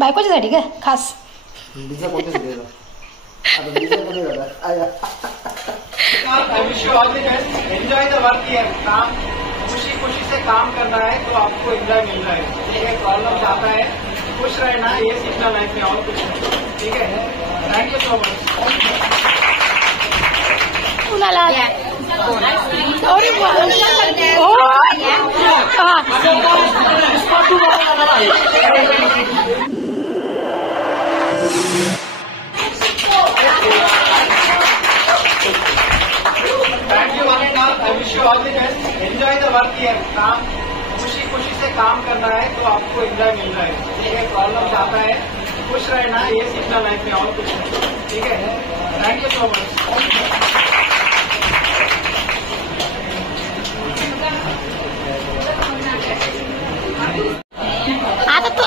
बायकोच्यासाठी का खास? Enjoy the work here. काम खुशी खुशी से काम करना है तो आपको एंजॉय मिल रहा है। ठीक है, प्रॉब्लम आता है, खुश रहना, ये सीखना लाइफ में और कुछ नहीं। ठीक है, थैंक यू सो मच। कुणाला thank you one end all. I wish you all the best. Enjoy the work here. काम खुशी खुशी से काम करना है तो आपको एंजॉय मिल रहा है। ठीक है, प्रॉब्लम आता है, खुश रहना, ये सीखना लाइफ में और कुछ नहीं। ठीक है, थैंक यू सो मच।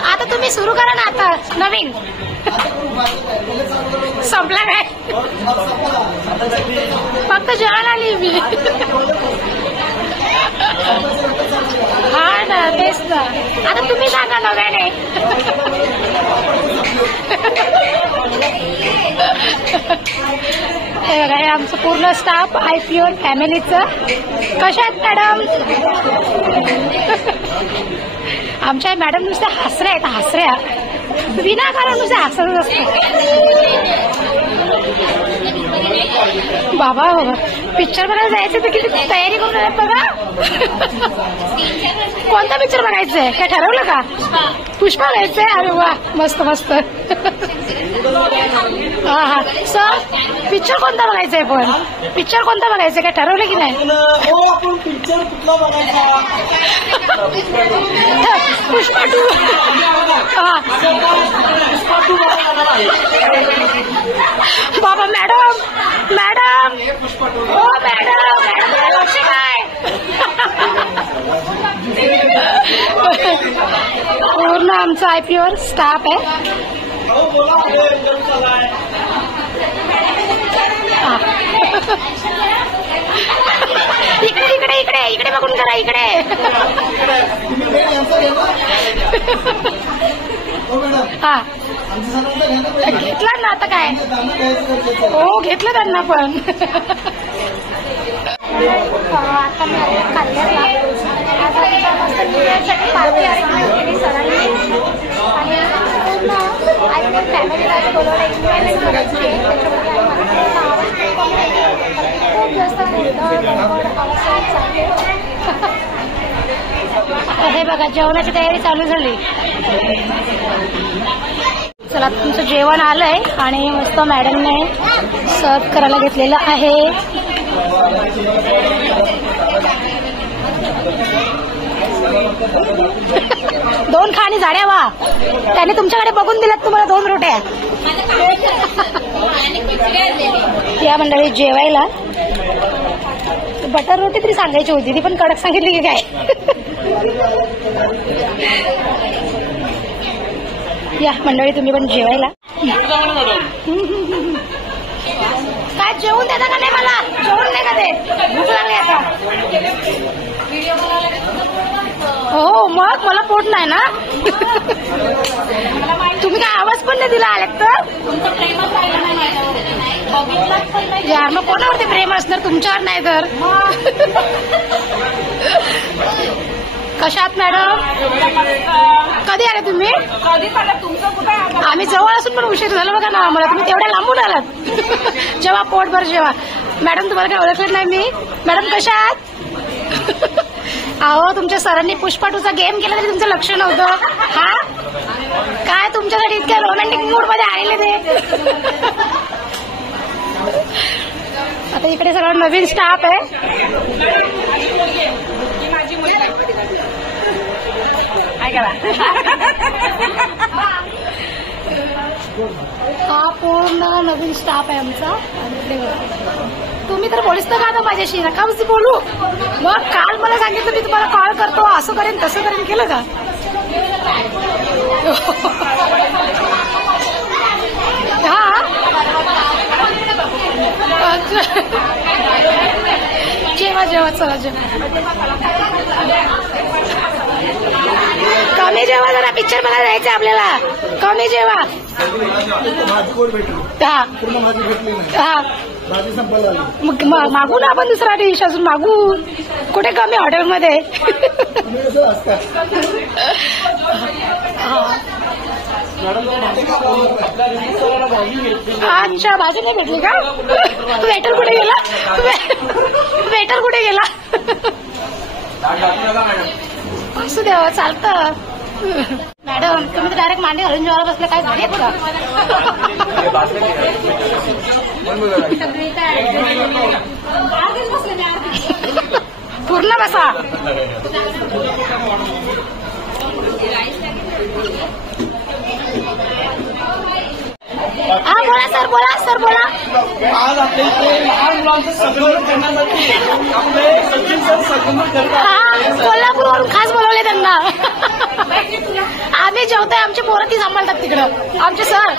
आता तुम्ही सुरू करा ना आता नवीन संपला काय फक्त जेवण आली मी हा ना तेच ना आता तुम्ही सांगा नव्याने हे बघा हे आमचं पूर्ण स्टाफ IPO फॅमिलीचं कशा आहेत मॅडम आमच्या मॅडम नुसत्या हसऱ्या आहेत हसऱ्या विनाकारण नुसत्या हसतच असतात बाबा बाबा पिक्चर बघायला जायचं तर किती तयारी करून आल्यात बघा कोणता पिक्चर बघायचा आहे काय ठरवलं का पुष्पा घ्यायचंय अरे वा मस्त मस्त हा हा सर पिक्चर कोणता बघायचा आहे पण पिक्चर कोणता बघायचं काय ठरवलं की नाही पिक्चर कुठला बघायचा पुष्पा 2 बाबा मॅडम मॅडम हो मॅडम लक्ष काय पूर्ण आमचा IPO स्टाफ आहे इकडे इकडे इकडे इकडे बघून करा इकडे हा घेतला ना आता काय हो घेतलं त्यांना पण आता मी खाल्ल्याला आज मस्त न्यूसाठी पार्टी अरेंजमेंट केली सरांनी आणि पूर्ण IPO फॅमिलीला बोलवलं एन्जॉयमेंट करायची आहे त्याच्यामध्ये आवाज खूप जास्त हे बघा जेवणाची तयारी चालू झाली चला तुमचं जेवण आलंय आणि मस्त मॅडमने सर्व करायला घेतलेलं आहे दोन खाणी झाड्या वा त्याने तुमच्याकडे बघून दिल्यात तुम्हाला 2 रोट्या या मंडळी जेवायला बटर रोटी तरी सांगायची होती ती पण कडक सांगितली की काय या मंडळी तुम्ही पण जेवायला काय जेवून देता का नाही मला जेवण नाही का ते भूक लागली आता हो मग मला पोट नाही ना तुम्ही काय आवाज पण नाही दिला आल्यात तर यार मग कोणावरती प्रेम असणार तुमच्यावर नाही तर कशात मॅडम कधी आले तुम्ही आम्ही जवळ असून पण उशीर झाला बघा ना आम्हाला तुम्ही तेवढ्या लांबून आलात जेव्हा पोटभर जेव्हा मॅडम तुम्हाला काय ओळखलं नाही मी मॅडम कशात अहो तुमच्या सरांनी पुष्पा 2चा गेम केला तरी तुमचं लक्ष नव्हतं हा काय तुमच्यासाठी इतक्या रोमॅन्टिक मूड मध्ये आलेले ते आता इकडे सगळं नवीन स्टाफ आहे हा पूर्ण नवीन स्टाफ आहे आमचा तुम्ही तर बोलीस तर का आता माझ्याशी नका बोलू मग काल मला सांगितलं मी तुम्हाला कॉल करतो असं करेन तसं करेन केलं का हा जेवा जेवा चला जेवा कमी जेवा जरा, पिक्चर बघायला जायचं आपल्याला. कमी जेवा. मागू ना आपण दुसरा डिश अजून मागू. कुठे कमी हॉटेलमध्ये. अच्छा भाजी नाही भेटली का? वेटर कुठे गेला? वेटर कुठे गेला? असू द्यावं चालतं. मॅडम तुम्ही तर डायरेक्ट मांडी घालून जेवायला बसले, काय झाले का? पूर्ण बसा. हा बोला सर, बोला सर, बोला. आज आपल्या इथे लहान मुलांचं संगोपन करण्यासाठी आपले सचिन सर संगोपन करतात. हा कोल्हापूरवरून खास बोलवले त्यांना. आम्ही जेवतोय, आमची पोरं ती सांभाळतात तिकडं आमचे सर.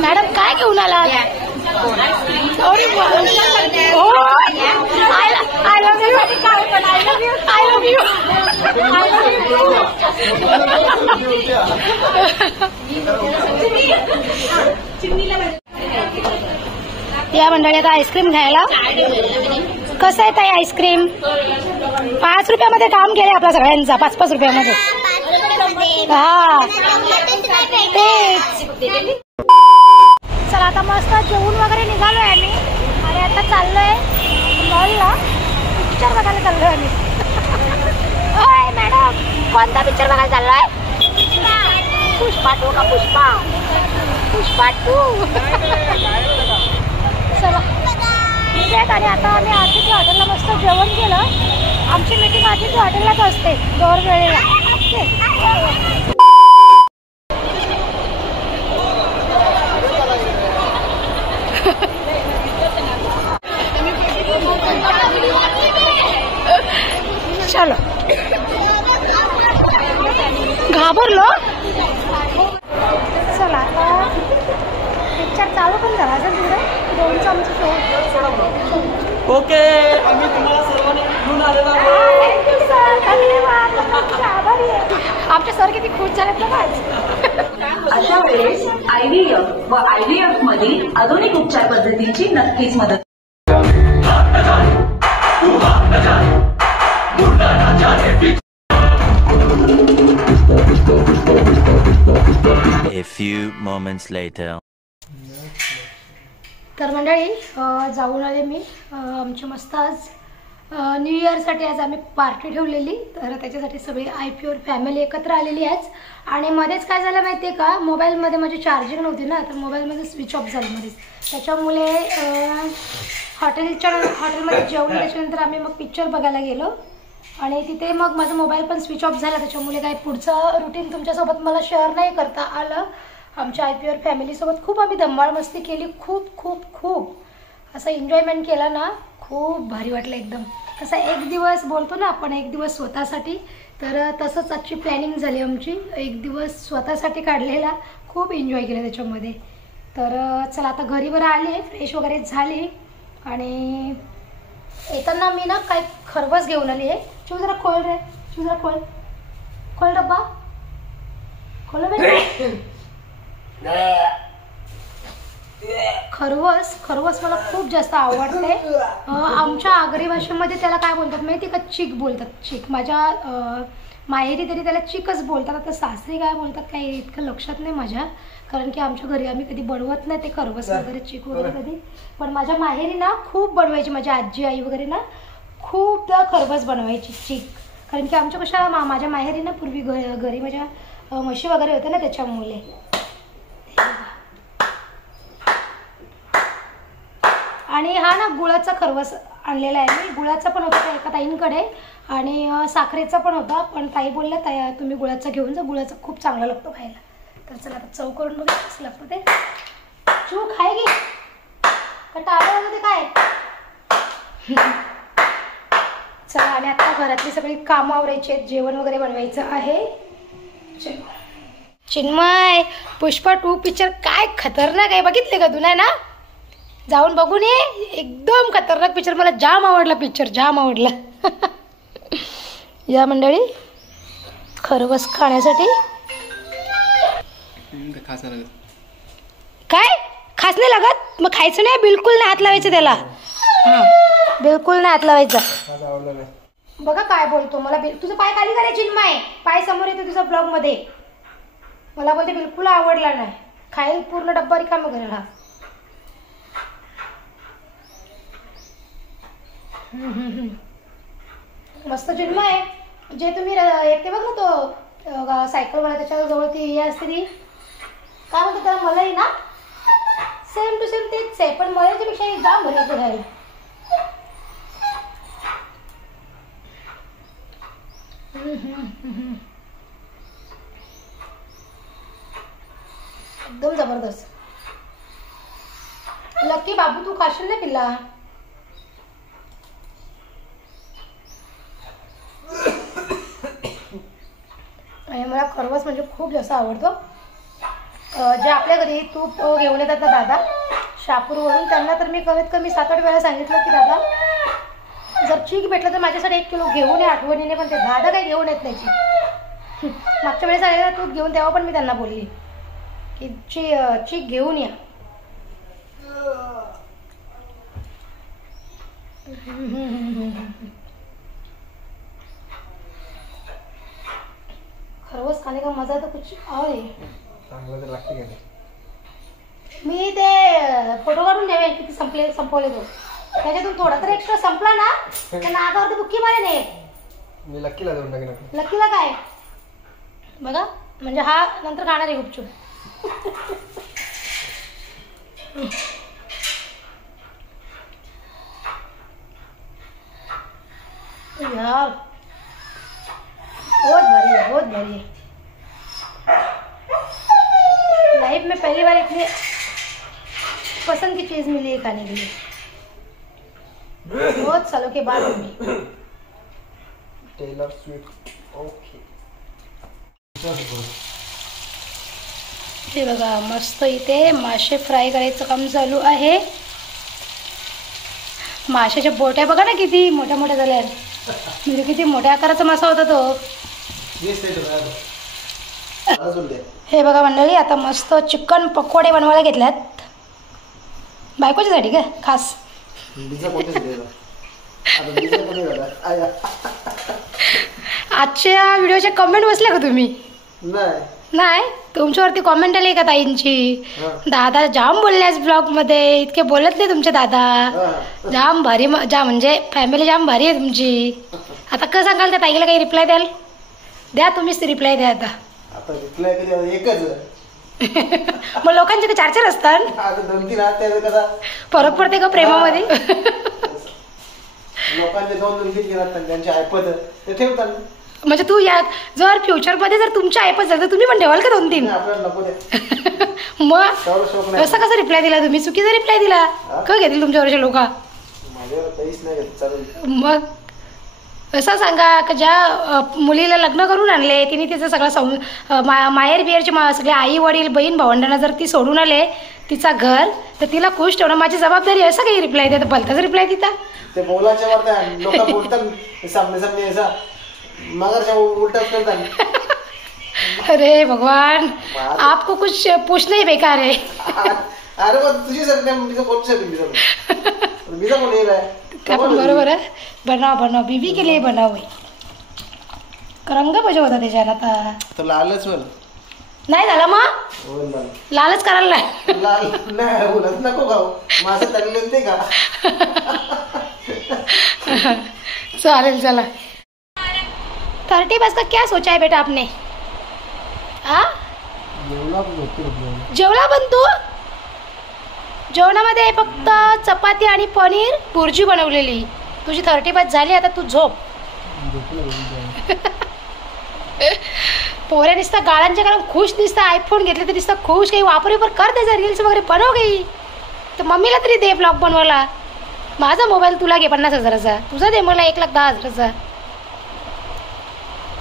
मॅडम काय घेऊन आला? I love you. I love you. या मंडळी आता आईस्क्रीम घ्यायला. कसं आहे ताई आईस्क्रीम? 5 रुपयामध्ये काम केलंय आपल्या सगळ्यांचा. 5-5 रुपयामध्ये. हा तेच. चला आता मस्त जेवून वगैरे निघालोय आम्ही आणि आता चाललोय मॉलला. पिक्चर बघायला चाललोय आम्ही. होय मॅडम, कोणता पिक्चर बघायला चाललोय? पुष्पा 2 का? पुष्पा 2. चला आणि आता आम्ही आरती हॉटेलला मस्त जेवण केलं. आमची मीटिंग आरती हॉटेललाच असते दर वेळेला. चलो घाबरलो. चला आता पिक्चर चालू पण झाला असेल तिकडे. 2 चमचे शो. ओके, आम्ही तुम्हाला सर्वांना घेऊन आलेलो आहोत. थँक्यू सर, धन्यवाद. आभारी आहे. आमचे सर किती खुश झालेत ना आज. अशा वेळेस IVF व IVF मधील आधुनिक उपचार पद्धतीची नक्कीच मदत. A few moments later. तर मंडळी जाऊन आले मी. आमची मस्त आज न्यू इयरसाठी आज आम्ही पार्टी ठेवलेली. तर त्याच्यासाठी सगळी IPR फॅमिली एकत्र आलेली आहे. आणि मध्येच काय झालं माहिती आहे का, मोबाईलमध्ये माझी चार्जिंग नव्हती ना, तर मोबाईलमध्ये स्विच ऑफ झालं मध्येच. त्याच्यामुळे हॉटेलमध्ये जेवण त्याच्यानंतर आम्ही मग पिक्चर बघायला गेलो आणि तिथे मग माझा मोबाईल पण स्विच ऑफ झाला. त्याच्यामुळे काय पुढचं रुटीन तुमच्यासोबत मला शेअर नाही करता आलं. आमच्या IPR फॅमिलीसोबत खूप आम्ही धम्माळ मस्ती केली. खूप खूप खूप असं एन्जॉयमेंट केला ना. खूप भारी वाटलं एकदम. तसा एक दिवस बोलतो ना आपण, एक दिवस स्वतःसाठी, तर तसंच आजची प्लॅनिंग झाली आमची. एक दिवस स्वतःसाठी काढलेला. खूप एन्जॉय केलं त्याच्यामध्ये. तर चला आता घरी बरं आले, फ्रेश वगैरे झाली आणि येताना मी ना काय खरवस घेऊन आली आहे. शिव जरा खोल रे, शिव जरा खोल, खोल डब्बा खोल. खरवस मला खूप जास्त आवडते. आमच्या आगरी भाषेमध्ये त्याला काय बोलतात माहिती का? चीक बोलतात. चीक. माझ्या माहेरी तरी त्याला चिकच बोलतात. आता सासरी काय बोलतात काही इतकं लक्षात नाही माझ्या, कारण की आमच्या घरी आम्ही कधी बनवत नाही ते खरवस वगैरे, चिक वगैरे कधी. पण माझ्या माहेरी ना खूप बनवायची. माझी आजी आई वगैरे ना खूपदा खरवस बनवायची, चिक. कारण की आमच्या कशा माझ्या माहेरी ना पूर्वी घरी माझ्या म्हशी वगैरे होत्या ना, त्याच्यामुळे. आणि हा ना गुळाचा खरवस आणलेला आहे मी. गुळाचा पण होता एका ताईंकडे आणि साखरेचा पण होता, पण ताई बोलल्या ताई तुम्ही गुळाचा घेऊन जा, गुळाचा खूप चांगला लागतो खायला. तर चला आता चव करून बघा कसं लागतं ते. तू खाय गे का टाळं वगैरे काय. चला आणि आता घरातली सगळी कामं आवरायची आहेत, जेवण वगैरे बनवायचं आहे. चिन्मय, पुष्पा 2 पिक्चर काय खतरनाक आहे, बघितले का तू? नाही ना, जाऊन बघून ये. एकदम खतरनाक पिक्चर. मला जाम आवडला पिक्चर, जाम आवडला. या मंडळी खरवस खाण्यासाठी. काय खास नाही लागत? मग खायचं नाही, बिलकुल नाही हात लावायचं त्याला. हां, बिलकुल नाही हात लावायचा. बघा काय बोलतो मला. तुझं पाय खाली करे चिन्मय, पाय समोर येतो तुझा ब्लॉग मध्ये. मला बोलते बिलकुल आवडला नाही, खाईल पूर्ण डब्बा रिकामा करेल हा. मस्त चिन्मय. जे तुम्ही येते बघ ना तो सायकलवाला, त्याच्या जवळ ती हे असते ती काय म्हणतो त्याला, मलाई ना, सेम टू सेम तेच आहे, पण मलाईच्या पेक्षा जाम भरी येते घ्यायला. एकदम जबरदस्त. लकी बाबू तू खाशील ना पिल्ला. आणि मला खरवस म्हणजे खूप जास्त आवडतो. जे आपल्या घरी तूप घेऊन येतात ना दादा शहापूरवरून, त्यांना तर मी कमीत कमी 7-8 वेळा सांगितलं की दादा जर चीक भेटलं तर माझ्यासाठी 1 किलो घेऊन या आठवणीने, पण ते दादा काही घेऊन येत नाही चीक. मागच्या वेळेस आलेला तूप घेऊन, तेव्हा पण मी त्यांना बोलली की चीक घेऊन या. खरवस खाने का मजा तो कुछ और है. मी ते फोटो काढून ठेवेन किती संपवले तो. त्याच्यातून थोडा तर एक्स्ट्रा संपला ना तर नाकावरती बुक्की मारे नाही. मी लकीला देऊन टाकेन. लकीला काय बघा, म्हणजे हा नंतर खाणार आहे गुपचूप. यार बहुत भारी है, बहुत भारी है. लाइफ में पहली बार इतनी पसंद की चीज मिली है खाने के लिए, बहुत सालों के बाद मिली. Teller Swift. ओके. हे बघा मस्त इथे मासे फ्राय करायचं काम चालू आहे. माशाच्या बोट्या बघा ना किती मोठ्या मोठ्या झाल्या, म्हणजे किती मोठ्या आकाराचा मासा होता तो. हे बघा मंडळी, आता मस्त चिकन पकोडे बनवायला घेतल्यात बायकोच्यासाठी का खास. आजच्या व्हिडिओचे कमेंट बसले का तुम्ही? नाही. तुमच्यावरती कॉमेंट आली का ताईंची, दादा जाम बोलल्यास ब्लॉग मध्ये, इतके बोलत नाही तुमचे दादा, जाम भारी, जाम म्हणजे फॅमिली जाम भारी आहे तुमची. आता कसं सांगाल त्या ताईला काही रिप्लाय द्याल? द्या तुम्हीच रिप्लाय द्या. आता मग लोकांचे ते 4-4 असतात, फरक पडते का प्रेमामध्ये? लोकांचे 2-3 त्यांचे ऐपत ते ठेवतात. म्हणजे तू या जर फ्युचरमध्ये जर तुमच्या ऐपत झालं तर तुम्ही पण ठेवाल का 2-3? मग असं कसं रिप्लाय दिला तुम्ही? चुकीचा रिप्लाय दिला का घेतील तुमच्यावरचे लोक? मग असं सांगा की ज्या मुलीला लग्न करून आणले तिने तिचं सगळं माहेर बिहेरचे सगळे आई वडील बहीण भावंडांना जर ती सोडून आले तिचा घर, तर तिला खुश ठेवणं माझी जबाबदारी. असं काही रिप्लाय देतात, भलताच रिप्लाय देता. ते बोलायच्या वरती लोक बोलतात सामने सामने ऐसा मगर उल्टा करतात. अरे भगवान, आपको कुछ पूछना ही बेकार है. अरे तुझी बरोबर आहे. बनाव बीबी के लिए बनाव. रंग पाहिजे होता त्याच्यात. आता लालच नाही झाला मग लालच करायला नाही. नको खाऊ माझं तगले होते का. चालेल चला. 30 बस का क्या सोचा है बेटा आपने? जेवला पण तू? जेवणामध्ये फक्त चपाती आणि पनीर भुर्जी बनवलेली. तुझी 30 बस झाली, आता तू झोप. पोऱ्या नुसतं गाळांच्या कारण खुश दिसतं. आयफोन घेतले तर नुसतं खुश. काही वापर कर त्याचा रील्स वगैरे बनव काही. तर मम्मीला तरी दे ब्लॉग बनवायला. माझा मोबाईल तुला घे 50,000चा, तुझा दे मला 1,10,000चा.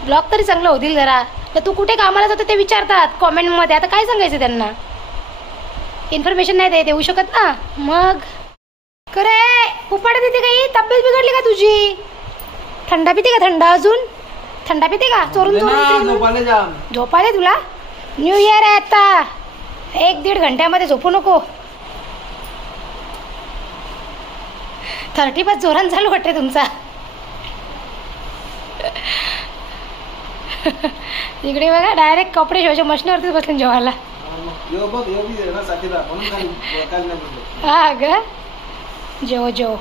ब्लॉग तरी चांगलं होतील जरा. तर तू कुठे कामाला जातं ते विचारतात कॉमेंटमध्ये. आता काय सांगायचं त्यांना? इन्फॉर्मेशन नाही देऊ शकत ना. मग खरे उपाडे देते काही? तब्येत बिघडली का तुझी? थंडा पिते का? थंडा अजून थंडा पिते का? चोरून झोपायला जा. झोपाले तुला? न्यू इयर आहे आता, 1-1.5 घंट्यामध्ये झोपू नको. 30 जोरान चालू वाटते तुमचा. इकडे बघा डायरेक्ट कपडे शिवायच्या मशीनवरतीच बसले जेवायला. हा ग, जेव.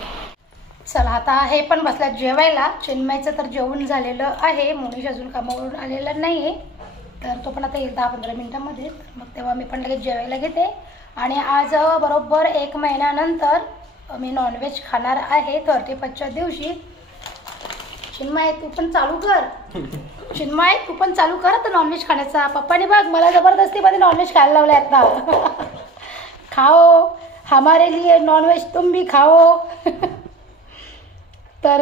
चला आता हे पण बसला जेवायला. चिन्मयचं तर जेवण झालेलं आहे, मोनीश अजून कामावरून आलेला नाही आहे, तर तो पण आता येईल 10-15 मिनिटांमध्ये. मग तेव्हा मी पण लगेच जेवायला घेते. आणि आज बरोबर 1 महिन्यानंतर मी नॉनव्हेज खाणार आहे 31च्या दिवशी. चिन्मय तू पण चालू कर. चिन्मय तू पण चालू कर तर नॉनव्हेज खाण्याचा. पप्पाने बघ मला जबरदस्तीमध्ये नॉनव्हेज खायला लावलं आता. खाओ हमारे लिए नॉनव्हेज, तुम भी खाओ. तर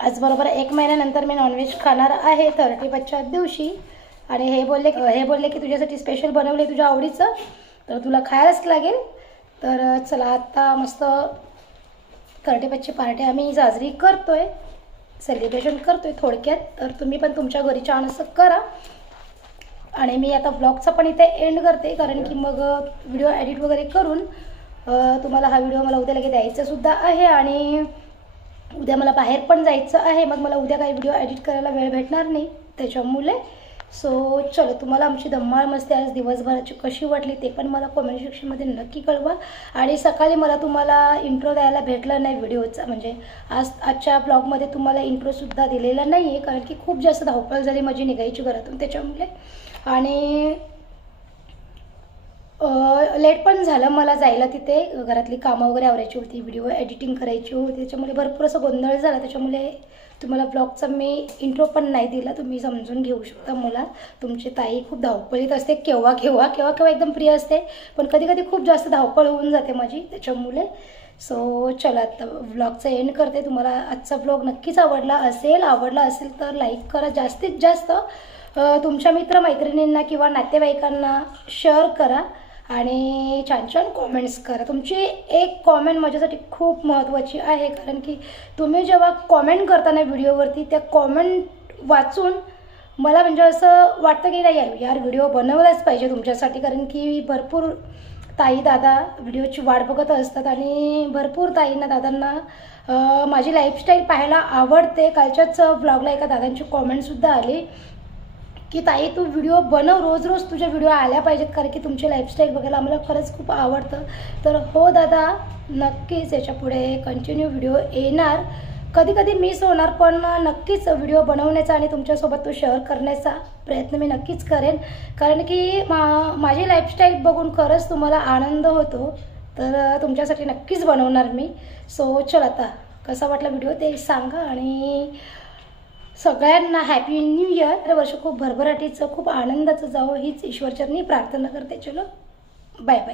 आज बरोबर 1 महिन्यानंतर मी नॉनव्हेज खाणार आहे 31च्या दिवशी. आणि हे बोलले की तुझ्यासाठी स्पेशल बनवले तुझ्या आवडीचं, तर तुला खायलाच लागेल. तर चला आता मस्त 31ची पार्टी आम्ही साजरी करतोय, सेलिब्रेशन करतोय थोडक्यात. तर तुम्ही पण तुमच्या घरी छान असं करा. आणि मी आता ब्लॉगचा पण इथे एंड करते, कारण की मग व्हिडिओ एडिट वगैरे करून तुम्हाला हा व्हिडिओ मला उद्या लगेच द्यायचा सुद्धा आहे. आणि उद्या मला बाहेर पण जायचं आहे, मग मला उद्या काही व्हिडिओ एडिट करायला वेळ भेटणार नाही त्याच्यामुळे. सो चलो, तुम्हाला आमची धम्माळ मस्ती आज दिवसभराची कशी वाटली ते पण मला कमेंट सेक्शनमध्ये नक्की कळवा. आणि सकाळी मला तुम्हाला इंट्रो द्यायला भेटलं नाही व्हिडिओचा, म्हणजे आजच्या ब्लॉगमध्ये तुम्हाला इंट्रोसुद्धा दिलेला नाही आहे, कारण की खूप जास्त धावपळ झाली माझी निघायची घरातून त्याच्यामुळे. आणि लेट पण झालं मला जायला तिथे, घरातली कामं वगैरे आवरायची होती, व्हिडिओ एडिटिंग करायची होती, त्याच्यामुळे भरपूर असं गोंधळ झाला. त्याच्यामुळे तुम्हाला ब्लॉगचा मी इंट्रो पण नाही दिला, तुम्ही समजून घेऊ शकता मला. तुमची ताई खूप धावपळीत असते, केव्हा एकदम फ्री असते, पण कधी कधी खूप जास्त धावपळ होऊन जाते माझी त्याच्यामुळे. सो चला आता ब्लॉगचा एंड करते. तुम्हाला आजचा ब्लॉग नक्कीच आवडला असेल तर लाईक करा, जास्तीत जास्त तुमच्या मित्रमैत्रिणींना किंवा नातेवाईकांना शेअर करा आणि छान छान कॉमेंट्स करा. तुमची एक कॉमेंट माझ्यासाठी खूप महत्त्वाची आहे, कारण की तुम्ही जेव्हा कॉमेंट करता ना व्हिडिओवरती, त्या कॉमेंट वाचून मला म्हणजे असं वाटतं की नाही यार व्हिडिओ बनवलाच पाहिजे तुमच्यासाठी, कारण की भरपूर ताई दादा व्हिडिओची वाट बघत असतात आणि भरपूर ताईंना दादांना माझी लाईफस्टाईल पाहायला आवडते. कालच्याच ब्लॉगला एका दादांची कॉमेंटसुद्धा आली की ताई तू व्हिडिओ बनव, रोज तुझ्या व्हिडिओ आल्या पाहिजेत, कारण की तुमची लाईफस्टाईल बघायला आम्हाला खरंच खूप आवडतं. तर हो दादा, नक्कीच याच्या पुढे कंटिन्यू व्हिडिओ येणार. कधी मिस होणार, पण नक्कीच व्हिडिओ बनवण्याचा आणि तुमच्यासोबत तो शेअर करण्याचा प्रयत्न मी नक्कीच करेन, कारण की माझी लाईफस्टाईल बघून खरंच तुम्हाला आनंद होतो. तर तुमच्यासाठी नक्कीच बनवणार मी. सो चल आता कसा वाटला व्हिडिओ ते सांगा. आणि सगळ्यांना हॅपी न्यू इयर. वर्ष खूप भरभराटीचं खूप आनंदाचं जावं हीच ईश्वरचरणी प्रार्थना करते. चलो बाय बाय.